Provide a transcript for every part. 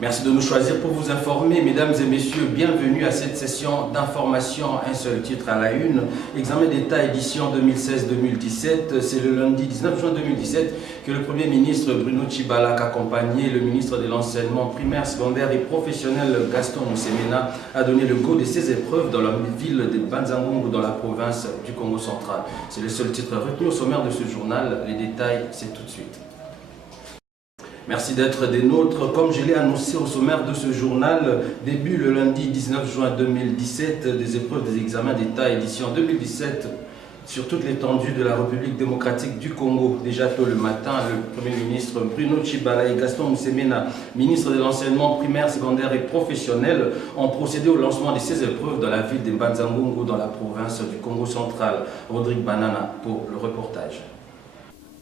Merci de nous choisir pour vous informer. Mesdames et messieurs, bienvenue à cette session d'information. Un seul titre à la une. Examen d'État édition 2016-2017. C'est le lundi 19 juin 2017 que le Premier ministre Bruno Tshibala, accompagné le ministre de l'Enseignement primaire, secondaire et professionnel Gaston Moussemena, a donné le go de ces épreuves dans la ville de Banzangungu dans la province du Congo central. C'est le seul titre retenu au sommaire de ce journal. Les détails, c'est tout de suite. Merci d'être des nôtres. Comme je l'ai annoncé au sommaire de ce journal, début le lundi 19 juin 2017 des épreuves des examens d'État édition 2017 sur toute l'étendue de la République démocratique du Congo. Déjà tôt le matin, le Premier ministre Bruno Tshibala et Gaston Moussemena, ministre de l'Enseignement primaire, secondaire et professionnel, ont procédé au lancement de ces épreuves dans la ville de Banzangungu dans la province du Congo central. Rodrigue Banana pour le reportage.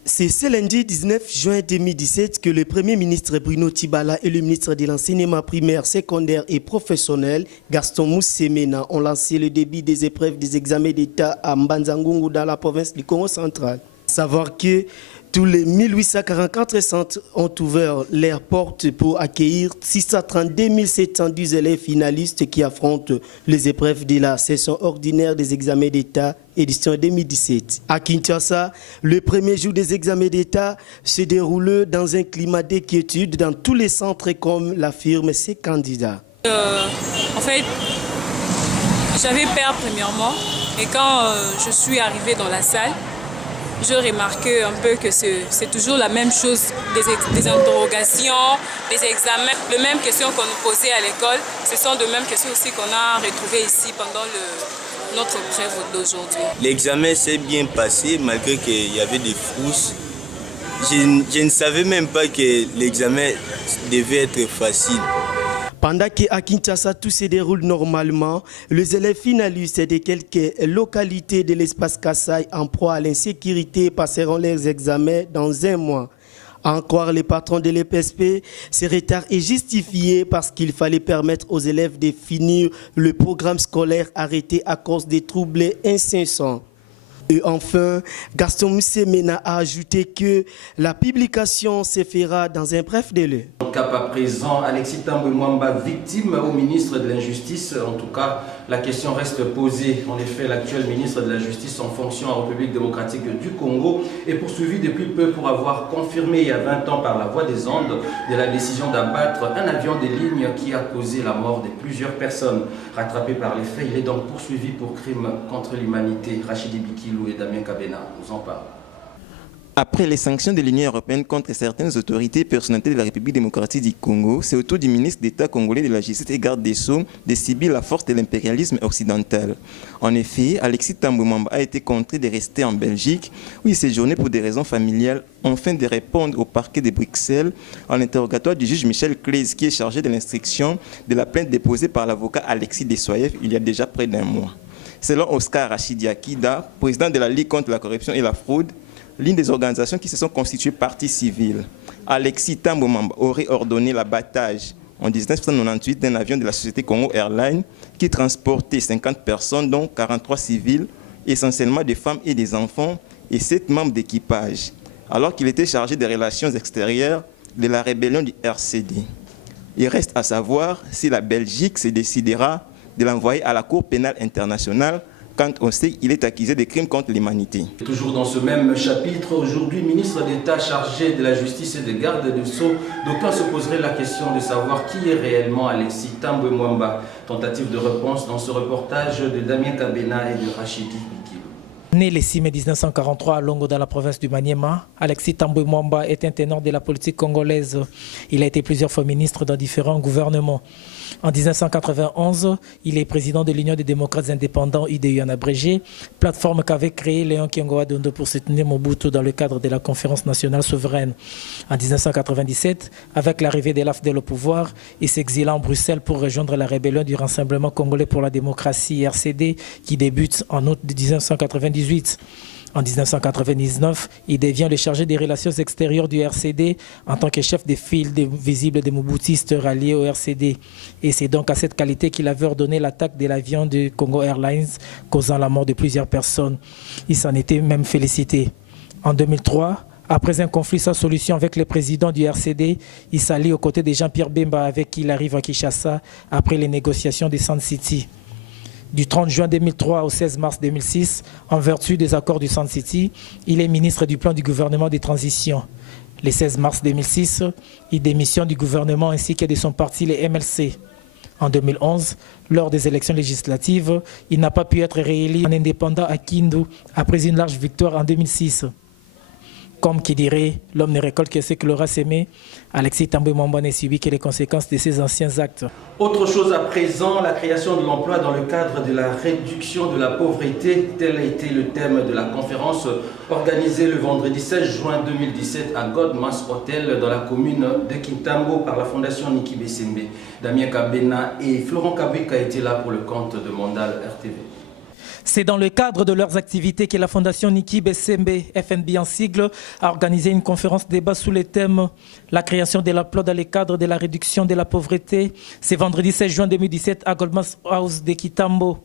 C'est ce lundi 19 juin 2017 que le Premier ministre Bruno Tshibala et le ministre de l'Enseignement primaire, secondaire et professionnel, Gaston Moussemena, ont lancé le début des épreuves des examens d'État à Banzangungu dans la province du Congo central. Savoir que tous les 1844 centres ont ouvert leurs portes pour accueillir 632 710 élèves finalistes qui affrontent les épreuves de la session ordinaire des examens d'État édition 2017. À Kinshasa, le premier jour des examens d'État se déroule dans un climat d'inquiétude dans tous les centres comme l'affirment ces candidats. En fait, j'avais peur premièrement et quand je suis arrivée dans la salle, je remarquais un peu que c'est toujours la même chose, des interrogations, des examens, les mêmes questions qu'on nous posait à l'école, ce sont de mêmes questions aussi qu'on a retrouvées ici pendant notre épreuve d'aujourd'hui. L'examen s'est bien passé malgré qu'il y avait des frousses. Je ne savais même pas que l'examen devait être facile. Pendant qu'à Kinshasa, tout se déroule normalement, les élèves finalistes de quelques localités de l'espace Kassai en proie à l'insécurité passeront leurs examens dans un mois. À en croire les patrons de l'EPSP, ce retard est justifié parce qu'il fallait permettre aux élèves de finir le programme scolaire arrêté à cause des troubles incessants. Et enfin, Gaston Moussemena a ajouté que la publication se fera dans un bref délai. Cap à présent, Alexis Tambwe Mwamba, victime au ministre de la Justice. En tout cas, la question reste posée. En effet, l'actuel ministre de la Justice en fonction en République démocratique du Congo est poursuivi depuis peu pour avoir confirmé il y a 20 ans par la voix des ondes de la décision d'abattre un avion de ligne qui a causé la mort de plusieurs personnes. Rattrapé par les faits, il est donc poursuivi pour crime contre l'humanité. Rachidi Bikilou et Damien Kabena nous en parlent. Après les sanctions de l'Union européenne contre certaines autorités et personnalités de la République démocratique du Congo, c'est au tour du ministre d'État congolais de la Justice et garde des Sceaux de cibler la force de l'impérialisme occidental. En effet, Alexis Tambwe Mwamba a été contraint de rester en Belgique où il séjournait pour des raisons familiales, afin de répondre au parquet de Bruxelles en interrogatoire du juge Michel Claise qui est chargé de l'instruction de la plainte déposée par l'avocat Alexis Dessoyev il y a déjà près d'un mois. Selon Oscar Rachidi Akida, président de la Ligue contre la corruption et la fraude, l'une des organisations qui se sont constituées partie civile, Alexis Tambwe Mwamba aurait ordonné l'abattage en 1998 d'un avion de la société Congo Airlines qui transportait 50 personnes, dont 43 civils, essentiellement des femmes et des enfants, et 7 membres d'équipage, alors qu'il était chargé des relations extérieures de la rébellion du RCD. Il reste à savoir si la Belgique se décidera de l'envoyer à la Cour pénale internationale quand on sait qu'il est accusé de crimes contre l'humanité. Toujours dans ce même chapitre, aujourd'hui, ministre d'État chargé de la justice et de garde des Sceaux, d'aucuns se poseraient la question de savoir qui est réellement Alexis Tambwe Mwamba. Tentative de réponse dans ce reportage de Damien Kabena et de Rachidi Bikilou. Né le 6 mai 1943 à Longo dans la province du Maniema, Alexis Tambwe Mwamba est un ténor de la politique congolaise. Il a été plusieurs fois ministre dans différents gouvernements. En 1991, il est président de l'Union des démocrates indépendants, UDU en abrégé, plateforme qu'avait créée Léon Kengo-Adondo pour soutenir Mobutu dans le cadre de la conférence nationale souveraine. En 1997, avec l'arrivée de l'AFDEL au pouvoir, il s'exila en Bruxelles pour rejoindre la rébellion du Rassemblement congolais pour la démocratie, RCD, qui débute en août 1998. En 1999, il devient le chargé des relations extérieures du RCD en tant que chef des files visibles des Mobutistes ralliés au RCD. Et c'est donc à cette qualité qu'il avait ordonné l'attaque de l'avion de Congo Airlines, causant la mort de plusieurs personnes. Il s'en était même félicité. En 2003, après un conflit sans solution avec le président du RCD, il s'allie aux côtés de Jean-Pierre Bemba avec qui il arrive à Kinshasa après les négociations de Sun City. Du 30 juin 2003 au 16 mars 2006, en vertu des accords du Sun City, il est ministre du plan du gouvernement de transition. Le 16 mars 2006, il démissionne du gouvernement ainsi que de son parti, les MLC. En 2011, lors des élections législatives, il n'a pas pu être réélu en indépendant à Kindu après une large victoire en 2006. Comme qui dirait, l'homme ne récolte que ce qu'il aura sémé, Alexis Tambwe-Mwamba n'a subi que les conséquences de ses anciens actes. Autre chose à présent, la création de l'emploi dans le cadre de la réduction de la pauvreté, tel a été le thème de la conférence organisée le vendredi 16 juin 2017 à Godmas Hotel dans la commune de Kintambo par la fondation Niki Bessembe. Damien Kabena et Florent Kabwika étaient là pour le compte de Mandal RTV. C'est dans le cadre de leurs activités que la Fondation Niki Bessembe, FNB en sigle, a organisé une conférence débat sous le thème « La création de l'emploi dans le cadre de la réduction de la pauvreté ». C'est vendredi 16 juin 2017 à Goldman House de Kitambo.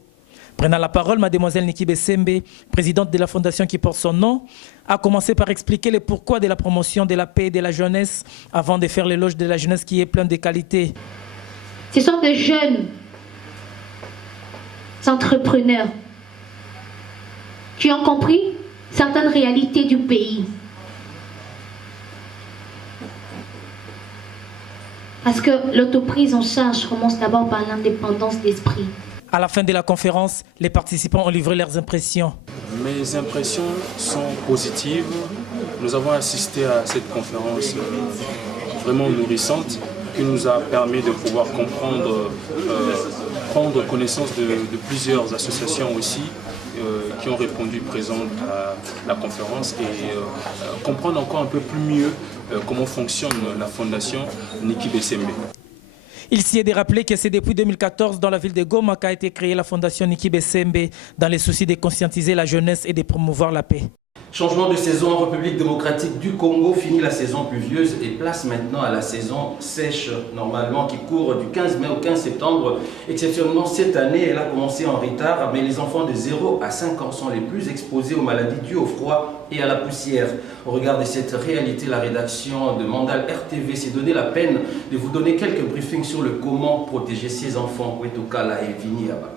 Prenant la parole, mademoiselle Niki Bessembe, présidente de la fondation qui porte son nom, a commencé par expliquer le pourquoi de la promotion de la paix et de la jeunesse avant de faire l'éloge de la jeunesse qui est pleine de qualités. Ce sont de jeunes entrepreneurs qui ont compris certaines réalités du pays. Parce que l'autoprise en charge commence d'abord par l'indépendance d'esprit. À la fin de la conférence, les participants ont livré leurs impressions. Mes impressions sont positives. Nous avons assisté à cette conférence vraiment nourrissante qui nous a permis de pouvoir comprendre, prendre connaissance de plusieurs associations aussi qui ont répondu présentes à la conférence et comprendre encore un peu plus mieux comment fonctionne la fondation Niki Bessembe. Il s'y est de rappeler que c'est depuis 2014 dans la ville de Goma qu'a été créée la fondation Niki Bessembe dans le souci de conscientiser la jeunesse et de promouvoir la paix. Changement de saison en République démocratique du Congo, fini la saison pluvieuse et place maintenant à la saison sèche, normalement qui court du 15 mai au 15 septembre. Exceptionnellement cette année, elle a commencé en retard, mais les enfants de 0 à 5 ans sont les plus exposés aux maladies dues au froid et à la poussière. Au regard de cette réalité, la rédaction de Mandal RTV s'est donné la peine de vous donner quelques briefings sur le comment protéger ses enfants. Wetokala et Viniaba.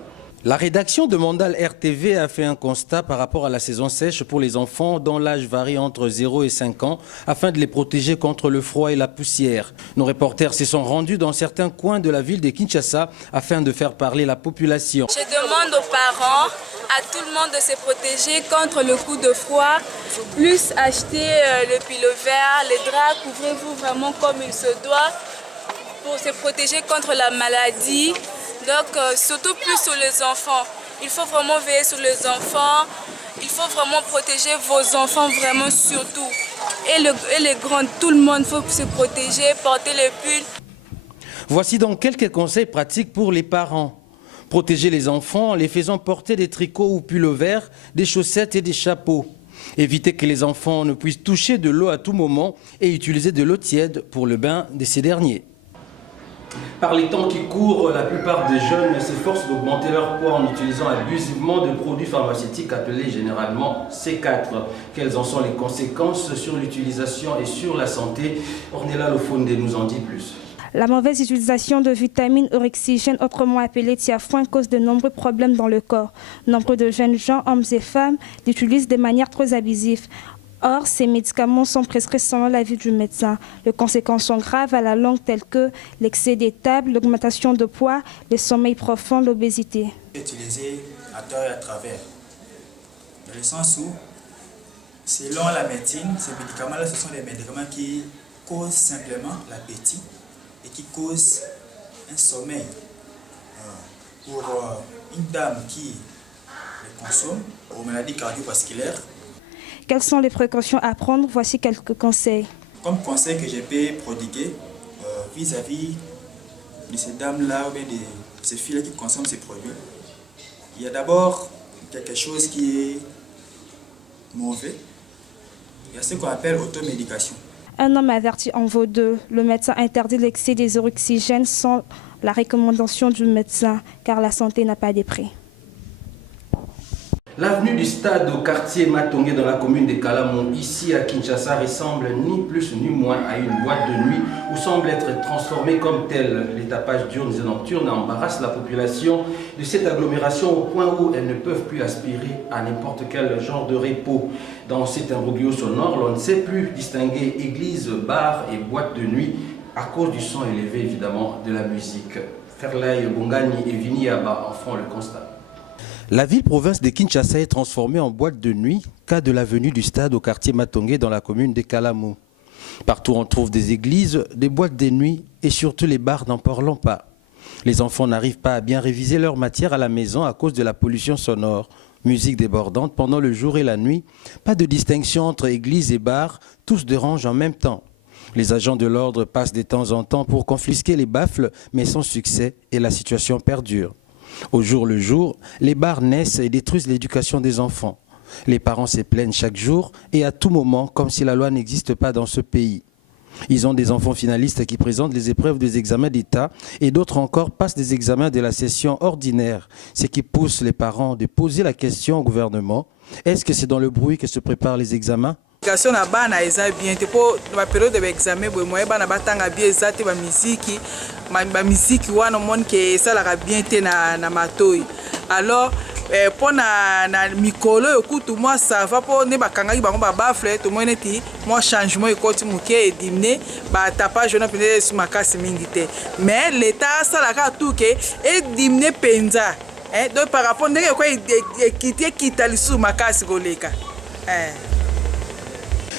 La rédaction de Mandal RTV a fait un constat par rapport à la saison sèche pour les enfants dont l'âge varie entre 0 et 5 ans afin de les protéger contre le froid et la poussière. Nos reporters se sont rendus dans certains coins de la ville de Kinshasa afin de faire parler la population. Je demande aux parents, à tout le monde de se protéger contre le coup de froid, plus acheter le pullover, les draps, couvrez-vous vraiment comme il se doit pour se protéger contre la maladie. Donc, surtout plus sur les enfants. Il faut vraiment veiller sur les enfants. Il faut vraiment protéger vos enfants, vraiment surtout. Et les grands, tout le monde, il faut se protéger, porter les pulls. Voici donc quelques conseils pratiques pour les parents. Protéger les enfants en les faisant porter des tricots ou pullovers, des chaussettes et des chapeaux. Éviter que les enfants ne puissent toucher de l'eau à tout moment et utiliser de l'eau tiède pour le bain de ces derniers. Par les temps qui courent, la plupart des jeunes s'efforcent d'augmenter leur poids en utilisant abusivement de produits pharmaceutiques appelés généralement C4. Quelles en sont les conséquences sur l'utilisation et sur la santé? Ornella Lofonde nous en dit plus. La mauvaise utilisation de vitamines orexigènes, autrement appelées thiafoin, cause de nombreux problèmes dans le corps. Nombre de jeunes gens, hommes et femmes, l'utilisent de manière trop abusive. Or, ces médicaments sont prescrits selon l'avis du médecin. Les conséquences sont graves à la longue telles que l'excès des tables, l'augmentation de poids, le sommeil profond, l'obésité. Utilisé à tort et à travers. Dans le sens où, selon la médecine, ces médicaments-là, ce sont des médicaments qui causent simplement l'appétit et qui causent un sommeil pour une dame qui le consomme aux maladies cardiovasculaires. Quelles sont les précautions à prendre? Voici quelques conseils. Comme conseil que je peux prodiguer vis-à-vis de ces dames-là ou bien de ces filles qui consomment ces produits, il y a d'abord quelque chose qui est mauvais. Il y a ce qu'on appelle automédication. Un homme averti en vaut deux. Le médecin interdit l'excès des oxygènes sans la recommandation du médecin, car la santé n'a pas de prix. L'avenue du stade au quartier Matongé dans la commune de Kalamon, ici à Kinshasa, ressemble ni plus ni moins à une boîte de nuit où semble être transformée comme telle. Les tapages diurnes et nocturnes embarrassent la population de cette agglomération au point où elles ne peuvent plus aspirer à n'importe quel genre de repos. Dans cet imbroglio sonore, l'on ne sait plus distinguer église, bar et boîte de nuit à cause du son élevé évidemment de la musique. Ferlay, Bongani et Viniaba en font le constat. La ville-province de Kinshasa est transformée en boîte de nuit, cas de l'avenue du stade au quartier Matongé dans la commune de Kalamo. Partout on trouve des églises, des boîtes de nuit et surtout les bars n'en parlons pas. Les enfants n'arrivent pas à bien réviser leur matière à la maison à cause de la pollution sonore. Musique débordante pendant le jour et la nuit, pas de distinction entre église et bar, tous dérangent en même temps. Les agents de l'ordre passent de temps en temps pour confisquer les baffles, mais sans succès et la situation perdure. Au jour le jour, les bars naissent et détruisent l'éducation des enfants. Les parents se plaignent chaque jour et à tout moment, comme si la loi n'existe pas dans ce pays. Ils ont des enfants finalistes qui présentent les épreuves des examens d'État et d'autres encore passent des examens de la session ordinaire, ce qui pousse les parents de poser la question au gouvernement. Est-ce que c'est dans le bruit que se préparent les examens? L'éducation na bana eza bien te po la période de examen boy moye bana batanga bien ezate ba musique wana mon ke ça la bien te na matoi alors pour na mikolo yokutu moi ça va pour ne bakanga bango ba bafle to moine ti moi changement ekoti muke et diminuer ba tapage na pene sur makasi mingi te mais l'état ça la ka tout ke et diminuer penza donc par rapport ndenge ko quitter kitalisu makasi goleka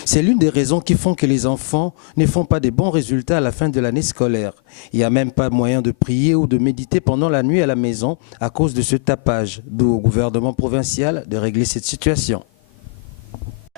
C'est l'une des raisons qui font que les enfants ne font pas de bons résultats à la fin de l'année scolaire. Il n'y a même pas moyen de prier ou de méditer pendant la nuit à la maison à cause de ce tapage, d'où au gouvernement provincial de régler cette situation.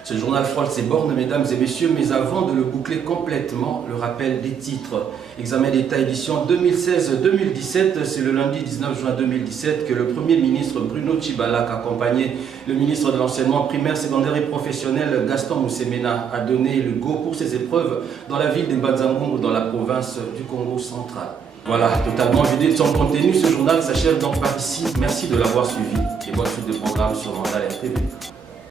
Ce journal frôle ses bornes, mesdames et messieurs, mais avant de le boucler complètement, le rappel des titres. Examen d'État édition 2016-2017, c'est le lundi 19 juin 2017 que le Premier ministre Bruno Tshibala, accompagné le ministre de l'Enseignement primaire, secondaire et professionnel Gaston Moussemena, a donné le go pour ces épreuves dans la ville de Mbanzangungu, dans la province du Congo central. Voilà, totalement vidé de son contenu, ce journal s'achève donc par ici. Merci de l'avoir suivi et bonne suite de programme sur Mandal RTV.